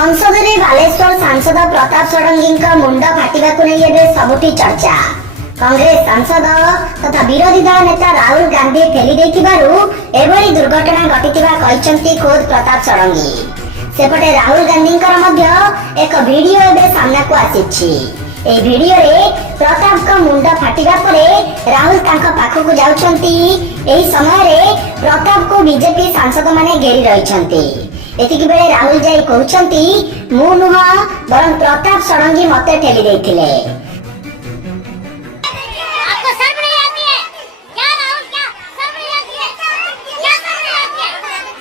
संसद में बालेश्वर सांसद प्रताप षडंगी मुंड फाटिबाकु नहीं एबे सबुठी चर्चा। कांग्रेस सांसद तथा विरोधी दल नेता राहुल गांधी ठेली देथिबारु एभली दुर्घटना घटिथिबा कहिसंती खोद प्रताप षडंगी। सेपटे राहुल गांधी एक वीडियो एबे सामना को आसीछि। ए वीडियो रे प्रताप का मुंड फाटिबा परे राहुल तांका पाखकु जाउछंती। एही समय रे प्रताप को बीजेपी सांसद माने घेरी रहिछंती। एतिकी बेले राहुल जाई कहउछंती मु नुह बरं प्रताप षडंगी मते ठेली देथिले। आपको शर्म नहीं आती है क्या राहुल? क्या शर्म नहीं आती है? क्या शर्म नहीं आती है?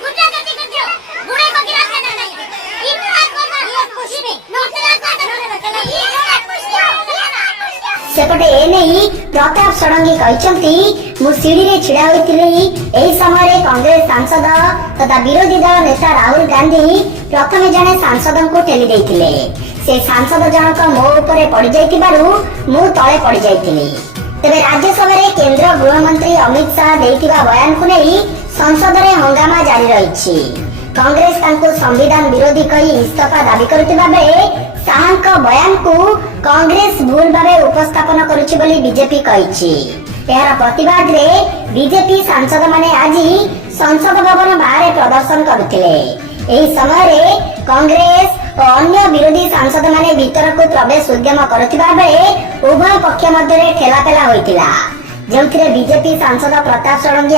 गुंडागर्दी करते हो, बूढ़े को गिरा के देना है। इतना करना खुशी नहीं, नौकरी करना ये खुशी हो। सेपटे ए नहीं प्रताप षडंगी कहउछंती मु सीढ़ी रे छिड़ा होइतिली। एही समय रे कांग्रेस सांसद तथा विरोधी दल नेता राहुल गांधी प्रथमे जने सांसद को ठेली देथिले। से सांसद जनक मो ऊपर पड़ी जाइतिबारु मु तळे पड़ी जाइतिली। तेबे राज्यसभा रे केंद्र गृह मंत्री अमित शाह देइतिबा बयान को नै संसद रे हंगामा जारी रहिछि। कांग्रेस तांको संविधान विरोधी कही इस्तीफा दाबी करथिबा बेले शाहक बयान को कांग्रेस भूल भावे उपस्थापन करुछि बोली बीजेपी कहिछि। एहार प्रतिवाद रे बीजेपी सांसद माने आज संसद भवन बाहर प्रदर्शन करुथिले। एही समय रे कांग्रेस और अन्य विरोधी सांसद माने भीतर को प्रवेश उद्यम करुथिबा बेले उभय पक्ष मध्य ठेलापेला होइतिला, जेउथिरे बीजेपी सांसद प्रताप षडंगी